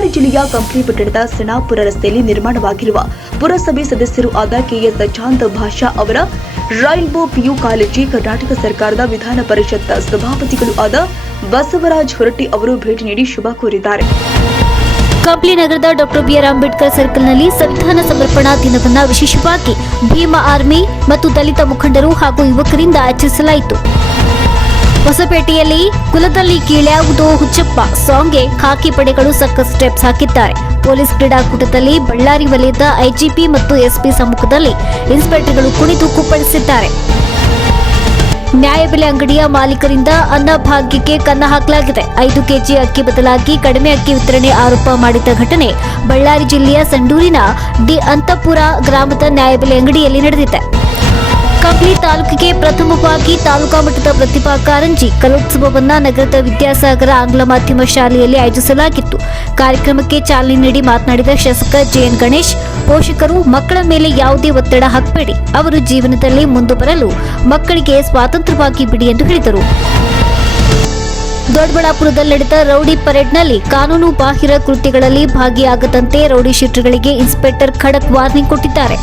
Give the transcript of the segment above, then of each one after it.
ಬಳ್ಳಾರಿ ಜಿಲ್ಲೆಯ ಕಂಪ್ಲಿ ಪಟ್ಟಣದ ಸಣಾಪುರ ರಸ್ತೆಯಲ್ಲಿ ನಿರ್ಮಾಣವಾಗಿರುವ ಪುರಸಭೆ ಸದಸ್ಯರು ಆದ ಕೆಎಸ್ ಚಾಂದ್ ಭಾಷಾ ಅವರ ರೈಲ್ವೋ ಪಿಯು ಕಾಲೇಜಿಗೆ ಕರ್ನಾಟಕ ಸರ್ಕಾರದ ವಿಧಾನ ಪರಿಷತ್ ಸಭಾಪತಿಗಳು ಆದ ಬಸವರಾಜ ಹೊರಟ್ಟಿ ಅವರು ಭೇಟಿ ನೀಡಿ ಶುಭ ಕೋರಿದ್ದಾರೆ. ಕಂಪ್ಲಿ ನಗರದ ಡಾಕ್ಟರ್ ಬಿಆರ್ ಅಂಬೇಡ್ಕರ್ ಸರ್ಕಲ್ನಲ್ಲಿ ಸಂವಿಧಾನ ಸಮರ್ಪಣಾ ದಿನವನ್ನು ವಿಶೇಷವಾಗಿ ಭೀಮ ಆರ್ಮಿ ಮತ್ತು ದಲಿತ ಮುಖಂಡರು ಹಾಗೂ ಯುವಕರಿಂದ ಆಚರಿಸಲಾಯಿತು. ಹೊಸಪೇಟೆಯಲ್ಲಿ ಕುಲದಲ್ಲಿ ಕೀಳ್ಯಾವುದೋ ಹುಚ್ಚಪ್ಪ ಸಾಂಗ್ಗೆ ಖಾಕಿ ಪಡೆಗಳು ಸಕ್ಕಸ್ ಸ್ಟೆಪ್ಸ್ ಹಾಕಿದ್ದಾರೆ. ಪೊಲೀಸ್ ಕ್ರೀಡಾಕೂಟದಲ್ಲಿ ಬಳ್ಳಾರಿ ವಲಯದ ಐಜಿಪಿ ಮತ್ತು ಎಸ್ಪಿ ಸಮ್ಮುಖದಲ್ಲಿ ಇನ್ಸ್ಪೆಕ್ಟರ್ಗಳು ಕುಣಿದು ಕುಪ್ಪಳಿಸಿದ್ದಾರೆ. ನ್ಯಾಯಬೆಲೆ ಅಂಗಡಿಯ ಮಾಲೀಕರಿಂದ ಅನ್ನಭಾಗ್ಯಕ್ಕೆ ಕನ್ನ ಹಾಕಲಾಗಿದೆ. 5 ಕೆಜಿ ಅಕ್ಕಿ ಬದಲಾಗಿ ಕಡಿಮೆ ಅಕ್ಕಿ ವಿತರಣೆ ಆರೋಪ ಮಾಡಿದ ಘಟನೆ ಬಳ್ಳಾರಿ ಜಿಲ್ಲೆಯ ಸಂಡೂರಿನ ಡಿ ಅಂತಪುರ ಗ್ರಾಮದ ನ್ಯಾಯಬೆಲೆ ಅಂಗಡಿಯಲ್ಲಿ ನಡೆದಿದೆ. ಕಂಪ್ಲಿ ತಾಲೂಕಿಗೆ ಪ್ರಥಮವಾಗಿ ತಾಲೂಕಾ ಮಟ್ಟದ ಪ್ರತಿಭಾ ಕಾರಂಜಿ ಕಲೋತ್ಸವವನ್ನು ನಗರದ ವಿದ್ಯಾಸಾಗರ ಆಂಗ್ಲ ಮಾಧ್ಯಮ ಶಾಲೆಯಲ್ಲಿ ಆಯೋಜಿಸಲಾಗಿತ್ತು. ಕಾರ್ಯಕ್ರಮಕ್ಕೆ ಚಾಲನೆ ನೀಡಿ ಮಾತನಾಡಿದ ಶಾಸಕ ಜೆಎನ್ ಗಣೇಶ್, ಪೋಷಕರು ಮಕ್ಕಳ ಮೇಲೆ ಯಾವುದೇ ಒತ್ತಡ ಹಾಕಬೇಡಿ, ಅವರು ಜೀವನದಲ್ಲಿ ಮುಂದೆ ಬರಲು ಮಕ್ಕಳಿಗೆ ಸ್ವಾತಂತ್ರ್ಯವಾಗಿ ಬಿಡಿ ಎಂದು ಹೇಳಿದರು. ದೊಡ್ಡಬಳ್ಳಾಪುರದಲ್ಲಿ ನಡೆದ ರೌಡಿ ಪರೇಡ್ನಲ್ಲಿ ಕಾನೂನು ಬಾಹಿರ ಕೃತ್ಯಗಳಲ್ಲಿ ಭಾಗಿಯಾಗದಂತೆ ರೌಡಿ ಶೀಟರ್ಗಳಿಗೆ ಇನ್ಸ್ಪೆಕ್ಟರ್ ಖಡಕ್ ವಾರ್ನಿಂಗ್ ಕೊಟ್ಟಿದ್ದಾರೆ.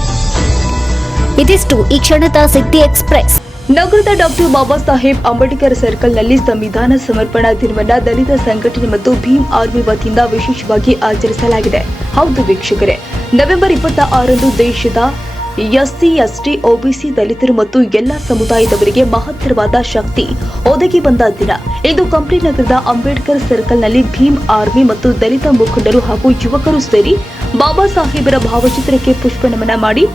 ಇದಿಷ್ಟು ಈ ಕ್ಷಣದ ಸಿದ್ದಿ ಎಕ್ಸ್‌ಪ್ರೆಸ್. ನಗರದ ಡಾಕ್ಟರ್ ಬಾಬಾ ಸಾಹೇಬ್ ಅಂಬೇಡ್ಕರ್ ಸರ್ಕಲ್ನಲ್ಲಿ ಸಂವಿಧಾನ ಸಮರ್ಪಣಾ ದಿನವನ್ನು ದಲಿತ ಸಂಘಟನೆ ಮತ್ತು ಭೀಮ್ ಆರ್ಮಿ ವತಿಯಿಂದ ವಿಶೇಷವಾಗಿ ಆಚರಿಸಲಾಗಿದೆ. ಹೌದು ವೀಕ್ಷಕರೇ, ನವೆಂಬರ್ 26ರಂದು ದೇಶದ ಎಸ್ಸಿ, ಎಸ್ಟಿ, ಒಬಿಸಿ, ದಲಿತರು ಮತ್ತು ಎಲ್ಲ ಸಮುದಾಯದವರಿಗೆ ಮಹತ್ತರವಾದ ಶಕ್ತಿ ಒದಗಿ ಬಂದ ದಿನ. ಇಂದು ಕಂಪ್ಲಿ ನಗರದ ಅಂಬೇಡ್ಕರ್ ಸರ್ಕಲ್ನಲ್ಲಿ ಭೀಮ್ ಆರ್ಮಿ ಮತ್ತು ದಲಿತ ಮುಖಂಡರು ಹಾಗೂ ಯುವಕರು ಸೇರಿ ಬಾಬಾ ಸಾಹೇಬರ ಭಾವಚಿತ್ರಕ್ಕೆ ಪುಷ್ಪನಮನ ಮಾಡಿ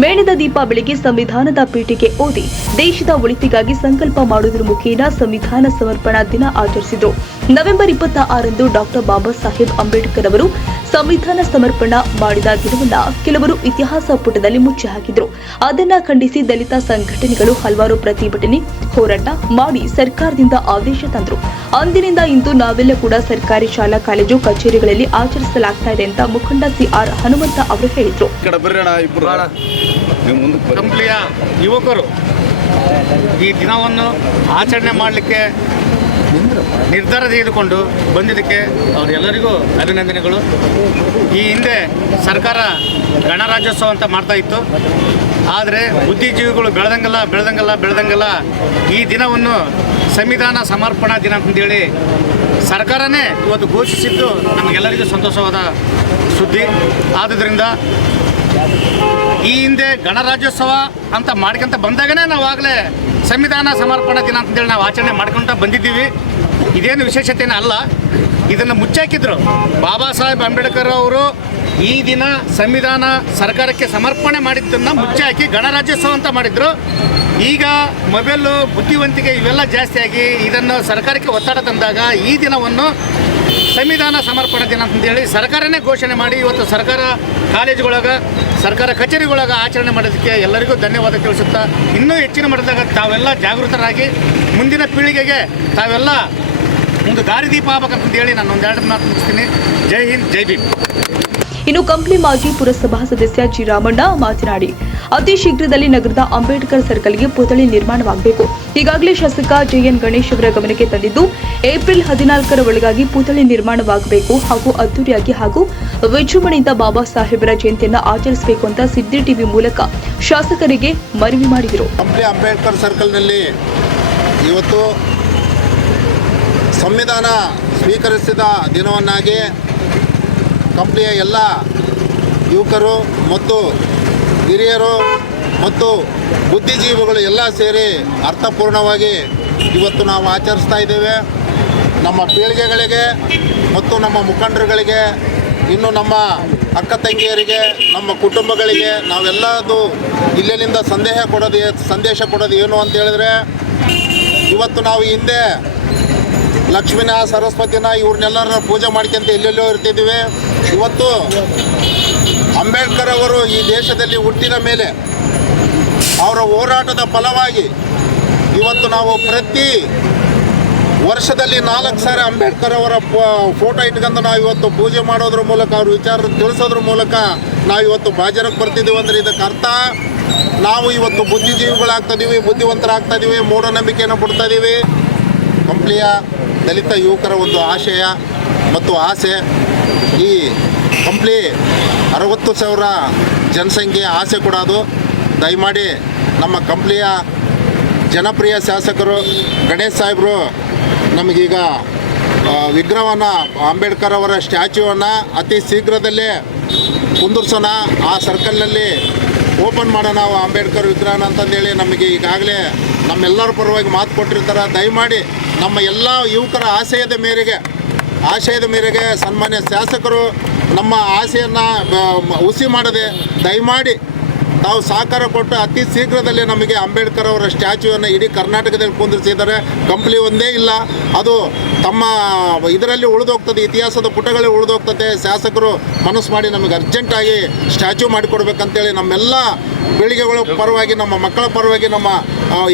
ಮೇಣದ ದೀಪ ಬೆಳಗ್ಗೆ ಸಂವಿಧಾನದ ಪೀಠಿಗೆ ಓದಿ ದೇಶದ ಒಳಿತಿಗಾಗಿ ಸಂಕಲ್ಪ ಮಾಡುವುದರ ಮುಖೇನ ಸಂವಿಧಾನ ಸಮರ್ಪಣಾ ದಿನ ಆಚರಿಸಿದರು. ನವೆಂಬರ್ 26ರಂದು ಡಾಕ್ಟರ್ ಬಾಬಾ ಸಾಹೇಬ್ ಅಂಬೇಡ್ಕರ್ ಅವರು ಸಂವಿಧಾನ ಸಮರ್ಪಣಾ ಮಾಡಿದ ದಿನವನ್ನ ಕೆಲವರು ಇತಿಹಾಸ ಪುಟದಲ್ಲಿ ಮುಚ್ಚಿ ಹಾಕಿದ್ರು. ಅದನ್ನ ಖಂಡಿಸಿ ದಲಿತ ಸಂಘಟನೆಗಳು ಹಲವಾರು ಪ್ರತಿಭಟನೆ, ಹೋರಾಟ ಮಾಡಿ ಸರ್ಕಾರದಿಂದ ಆದೇಶ ತಂದರು. ಅಂದಿನಿಂದ ಇಂದು ನಾವೆಲ್ಲ ಕೂಡ ಸರ್ಕಾರಿ ಶಾಲಾ ಕಾಲೇಜು ಕಚೇರಿಗಳಲ್ಲಿ ಆಚರಿಸಲಾಗ್ತಾ ಇದೆ ಅಂತ ಮುಖಂಡ ಸಿಆರ್ ಹನುಮಂತ ಅವರು ಹೇಳಿದರು. ಕಂಪ್ಲಿಯ ಯುವಕರು ಈ ದಿನವನ್ನು ಆಚರಣೆ ಮಾಡಲಿಕ್ಕೆ ನಿರ್ಧಾರ ತೆಗೆದುಕೊಂಡು ಬಂದಿದ್ದಕ್ಕೆ ಅವರೆಲ್ಲರಿಗೂ ಅಭಿನಂದನೆಗಳು. ಈ ಹಿಂದೆ ಸರ್ಕಾರ ಗಣರಾಜ್ಯೋತ್ಸವ ಅಂತ ಮಾಡ್ತಾ ಇತ್ತು. ಆದರೆ ಬುದ್ಧಿಜೀವಿಗಳು ಬೆಳೆದಂಗೆಲ್ಲ ಈ ದಿನವನ್ನು ಸಂವಿಧಾನ ಸಮರ್ಪಣಾ ದಿನ ಅಂತೇಳಿ ಸರ್ಕಾರನೇ ಇವತ್ತು ಘೋಷಿಸಿದ್ದು ನಮಗೆಲ್ಲರಿಗೂ ಸಂತೋಷವಾದ ಸುದ್ದಿ. ಆದುದರಿಂದ ಈ ಹಿಂದೆ ಗಣರಾಜ್ಯೋತ್ಸವ ಅಂತ ಮಾಡ್ಕೊಂತ ಬಂದಾಗನೇ ನಾವಾಗಲೇ ಸಂವಿಧಾನ ಸಮರ್ಪಣಾ ದಿನ ಅಂತೇಳಿ ನಾವು ಆಚರಣೆ ಮಾಡ್ಕೊತ ಬಂದಿದ್ದೀವಿ. ಇದೇನು ವಿಶೇಷತೆನೇ ಅಲ್ಲ. ಇದನ್ನು ಮುಚ್ಚಾಕಿದ್ರು ಬಾಬಾ ಸಾಹೇಬ್ ಅಂಬೇಡ್ಕರ್ ಅವರು. ಈ ದಿನ ಸಂವಿಧಾನ ಸರ್ಕಾರಕ್ಕೆ ಸಮರ್ಪಣೆ ಮಾಡಿದ್ದನ್ನು ಮುಚ್ಚಾಕಿ ಗಣರಾಜ್ಯೋತ್ಸವ ಅಂತ ಮಾಡಿದ್ರು. ಈಗ ಮೊಬೈಲು, ಬುದ್ಧಿವಂತಿಕೆ ಇವೆಲ್ಲ ಜಾಸ್ತಿಯಾಗಿ ಇದನ್ನು ಸರ್ಕಾರಕ್ಕೆ ಒತ್ತಡ ತಂದಾಗ ಈ ದಿನವನ್ನು ಸಂವಿಧಾನ ಸಮರ್ಪಣಾ ದಿನ ಅಂತೇಳಿ ಸರ್ಕಾರನೇ ಘೋಷಣೆ ಮಾಡಿ ಇವತ್ತು ಸರ್ಕಾರ ಕಾಲೇಜುಗಳಾಗ, ಸರ್ಕಾರ ಕಚೇರಿಗಳಾಗ ಆಚರಣೆ ಮಾಡೋದಕ್ಕೆ ಎಲ್ಲರಿಗೂ ಧನ್ಯವಾದ ತಿಳಿಸುತ್ತಾ, ಇನ್ನೂ ಹೆಚ್ಚಿನ ಮಟ್ಟದಾಗ ತಾವೆಲ್ಲ ಜಾಗೃತರಾಗಿ ಮುಂದಿನ ಪೀಳಿಗೆಗೆ ತಾವೆಲ್ಲ ಒಂದು ದಾರಿದೀಪ ಆಗಬೇಕಂತೇಳಿ ನಾನು ಒಂದೆರಡು ಮಾತು ಮುಗಿಸ್ತೀನಿ. ಜೈ ಹಿಂದ್, ಜೈ ಭೀಮ್. ಇನ್ನು ಕಂಪ್ಲಿ ಮಾಜಿ ಪುರಸಭಾ ಸದಸ್ಯ ಜಿ ರಾಮಣ್ಣ ಮಾತನಾಡಿ, ಅತಿ ಶೀಘ್ರದಲ್ಲಿ ನಗರದ ಅಂಬೇಡ್ಕರ್ ಸರ್ಕಲ್ಗೆ ಪುತ್ಥಳಿ ನಿರ್ಮಾಣವಾಗಬೇಕು. ಈಗಾಗಲೇ ಶಾಸಕ ಜೆಎನ್ ಗಣೇಶ್ ಅವರ ಗಮನಕ್ಕೆ ತಂದಿದ್ದು ಏಪ್ರಿಲ್ 14ರ ಒಳಗಾಗಿ ಪುತ್ಥಳಿ ನಿರ್ಮಾಣವಾಗಬೇಕು ಹಾಗೂ ಅದ್ದೂರಿಯಾಗಿ ಹಾಗೂ ವಿಜೃಂಭಣೆಯಿಂದ ಬಾಬಾ ಸಾಹೇಬರ ಜಯಂತಿಯನ್ನು ಆಚರಿಸಬೇಕು ಅಂತ ಸಿದ್ದಿ ಟಿವಿ ಮೂಲಕ ಶಾಸಕರಿಗೆ ಮನವಿ ಮಾಡಿದರು. ಕಂಪ್ಲಿ ಅಂಬೇಡ್ಕರ್ ಸರ್ಕಲ್ನಲ್ಲಿ ಇವತ್ತು ಸಂವಿಧಾನ ಸ್ವೀಕರಿಸಿದ ದಿನವನ್ನಾಗಿ ಕಂಪ್ನಿಯ ಎಲ್ಲ ಯುವಕರು ಮತ್ತು ಹಿರಿಯರು ಮತ್ತು ಬುದ್ಧಿಜೀವಿಗಳು ಎಲ್ಲ ಸೇರಿ ಅರ್ಥಪೂರ್ಣವಾಗಿ ಇವತ್ತು ನಾವು ಆಚರಿಸ್ತಾ ಇದ್ದೇವೆ. ನಮ್ಮ ಪೀಳಿಗೆಗಳಿಗೆ ಮತ್ತು ನಮ್ಮ ಮುಖಂಡರುಗಳಿಗೆ, ಇನ್ನು ನಮ್ಮ ಅಕ್ಕ ತಂಗಿಯರಿಗೆ, ನಮ್ಮ ಕುಟುಂಬಗಳಿಗೆ ನಾವೆಲ್ಲದು ಇಲ್ಲಿನಿಂದ ಸಂದೇಶ ಕೊಡೋದು ಏನು ಅಂತ ಹೇಳಿದ್ರೆ, ಇವತ್ತು ನಾವು ಹಿಂದೆ ಲಕ್ಷ್ಮಿನ, ಸರಸ್ವತಿನ ಇವ್ರನ್ನೆಲ್ಲರ ಪೂಜೆ ಮಾಡ್ಕೊಂತ ಎಲ್ಲೆಲ್ಲೋ ಇರ್ತಿದ್ದೀವಿ. ಇವತ್ತು ಅಂಬೇಡ್ಕರ್ ಅವರು ಈ ದೇಶದಲ್ಲಿ ಹುಟ್ಟಿದ ಮೇಲೆ ಅವರ ಹೋರಾಟದ ಫಲವಾಗಿ ಇವತ್ತು ನಾವು ಪ್ರತಿ ವರ್ಷದಲ್ಲಿ 4 ಸಾರಿ ಅಂಬೇಡ್ಕರ್ ಅವರ ಫೋಟೋ ಇಟ್ಕೊಂಡು ನಾವು ಇವತ್ತು ಪೂಜೆ ಮಾಡೋದ್ರ ಮೂಲಕ, ಅವ್ರ ವಿಚಾರ ತಿಳಿಸೋದ್ರ ಮೂಲಕ ನಾವು ಇವತ್ತು ಬಾಜರಕ್ಕೆ ಬರ್ತಿದ್ದೀವಿ. ಅಂದರೆ ಇದಕ್ಕೆ ಅರ್ಥ ನಾವು ಇವತ್ತು ಬುದ್ಧಿಜೀವಿಗಳಾಗ್ತಾಯಿದ್ದೀವಿ, ಬುದ್ಧಿವಂತರಾಗ್ತಾಯಿದ್ದೀವಿ, ಮೂಢನಂಬಿಕೆಯನ್ನು ಬಿಡ್ತಾಯಿದ್ದೀವಿ. ಕಂಪ್ಲಿಯ ದಲಿತ ಯುವಕರ ಒಂದು ಆಶಯ ಮತ್ತು ಆಸೆ ಈ ಕಂಪ್ಲಿ 60,000 ಜನಸಂಖ್ಯೆ ಆಸೆ ಕೊಡೋದು. ದಯಮಾಡಿ ನಮ್ಮ ಕಂಪ್ಲಿಯ ಜನಪ್ರಿಯ ಶಾಸಕರು ಗಣೇಶ್ ಸಾಹೇಬರು ನಮಗೀಗ ವಿಗ್ರಹವನ್ನು, ಅಂಬೇಡ್ಕರ್ ಅವರ ಸ್ಟ್ಯಾಚ್ಯೂವನ್ನು ಅತಿ ಶೀಘ್ರದಲ್ಲೇ ಕುಂದಿರ್ಸೋಣ, ಆ ಸರ್ಕಲ್ನಲ್ಲಿ ಓಪನ್ ಮಾಡೋಣ ಅಂಬೇಡ್ಕರ್ ವಿಗ್ರಹನ ಅಂತಂದೇಳಿ ನಮಗೆ ಈಗಾಗಲೇ ನಮ್ಮೆಲ್ಲರ ಪರವಾಗಿ ಮಾತು ಕೊಟ್ಟಿರ್ತಾರೆ. ದಯಮಾಡಿ ನಮ್ಮ ಎಲ್ಲ ಯುವಕರ ಆಶಯದ ಮೇರೆಗೆ ಸನ್ಮಾನ್ಯ ಶಾಸಕರು ನಮ್ಮ ಆಸೆಯನ್ನು ಹುಸಿ ಮಾಡದೆ ದಯಮಾಡಿ ತಾವು ಸಹಕಾರ ಕೊಟ್ಟು ಅತಿ ಶೀಘ್ರದಲ್ಲೇ ನಮಗೆ ಅಂಬೇಡ್ಕರ್ ಅವರ ಸ್ಟ್ಯಾಚ್ಯೂವನ್ನು ಇಡೀ ಕರ್ನಾಟಕದಲ್ಲಿ ಕುಂದಿರಿಸಿದ್ದಾರೆ. ಕಂಪ್ಲಿ ಒಂದೇ ಇಲ್ಲ, ಅದು ತಮ್ಮ ಇದರಲ್ಲಿ ಉಳಿದೋಗ್ತದೆ, ಇತಿಹಾಸದ ಪುಟಗಳಲ್ಲಿ ಉಳಿದೋಗ್ತದೆ. ಶಾಸಕರು ಮನಸ್ಸು ಮಾಡಿ ನಮಗೆ ಅರ್ಜೆಂಟಾಗಿ ಸ್ಟ್ಯಾಚ್ಯೂ ಮಾಡಿಕೊಡ್ಬೇಕಂತೇಳಿ ನಮ್ಮೆಲ್ಲ ಪೀಳಿಗೆಗಳ ಪರವಾಗಿ, ನಮ್ಮ ಮಕ್ಕಳ ಪರವಾಗಿ, ನಮ್ಮ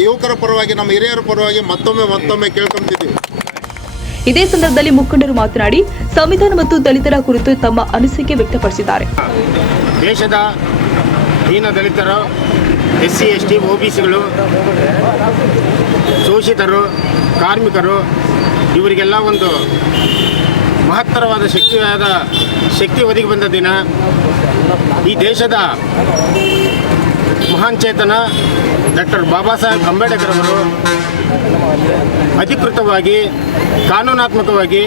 ಯುವಕರ ಪರವಾಗಿ, ನಮ್ಮ ಹಿರಿಯರ ಪರವಾಗಿ ಮತ್ತೊಮ್ಮೆ ಕೇಳ್ಕೊತಿದ್ದೀವಿ. ಇದೇ ಸಂದರ್ಭದಲ್ಲಿ ಮುಖಂಡರು ಮಾತನಾಡಿ ಸಂವಿಧಾನ ಮತ್ತು ದಲಿತರ ಕುರಿತು ತಮ್ಮ ಅನಿಸಿಕೆ ವ್ಯಕ್ತಪಡಿಸಿದ್ದಾರೆ. ದೇಶದ ದೀನ ದಲಿತರು, SC ST OBCಗಳು, ಶೋಷಿತರು, ಕಾರ್ಮಿಕರು ಇವರಿಗೆಲ್ಲ ಒಂದು ಮಹತ್ತರವಾದ ಶಕ್ತಿ ಒದಗಿ ಬಂದ ದಿನ. ಈ ದೇಶದ ಮಹಾನ್ ಚೇತನ ಡಾಕ್ಟರ್ ಬಾಬಾ ಸಾಹೇಬ್ ಅಂಬೇಡ್ಕರ್ ಅವರು ಅಧಿಕೃತವಾಗಿ, ಕಾನೂನಾತ್ಮಕವಾಗಿ